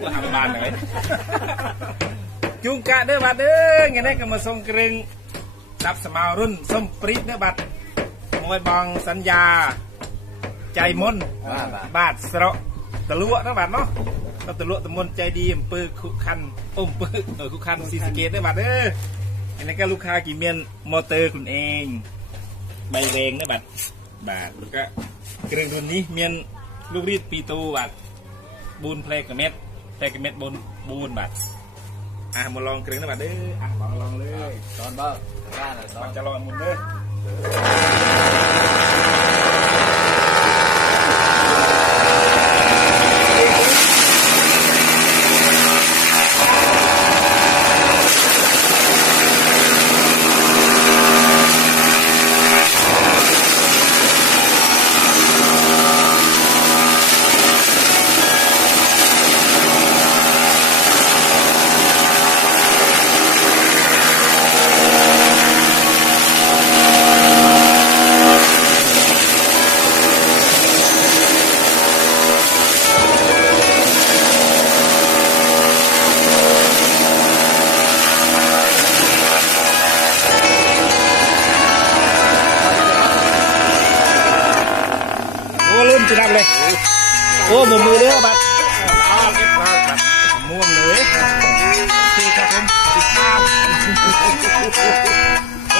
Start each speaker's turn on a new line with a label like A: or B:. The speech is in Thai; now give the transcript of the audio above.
A: ว่าทำบานเลยจุงกะเด้อบัดเด้อไงได้ก็มาส่งกรึงรับสมาวรุ่นส้มปรีดเด้อบัดมวยบองสัญญา ใจมน
B: บาทบาท
A: บาทสระตะลุเด้อบัดเนาะก็ตะลุตะมนใจดีอำเภอคุคันอมเภอเออคุคันซีสะเกตเด้อบัดเด้ออันนี้ก็ลูกค้ากี่เมียนมอเตอร์คุณเอง ใบเรงเด้อบัดบาทแล้วก็กรึงรุ่นนี้เมียนลูกรีดปีตูบัดบูนเพลงกับเม็ด តែគេមាន4 4បាទអះមកឡ
B: ងគ្រឿងនេះបាទអើអះបងឡង
A: លើតនបើបានតនចឡងមុនទេ อ้รุ่นจีนับเลย โอ้หมุนมือเด้อบัดเอาเก็บมาบัดม่วงเลยโอเคครับผมติดตาม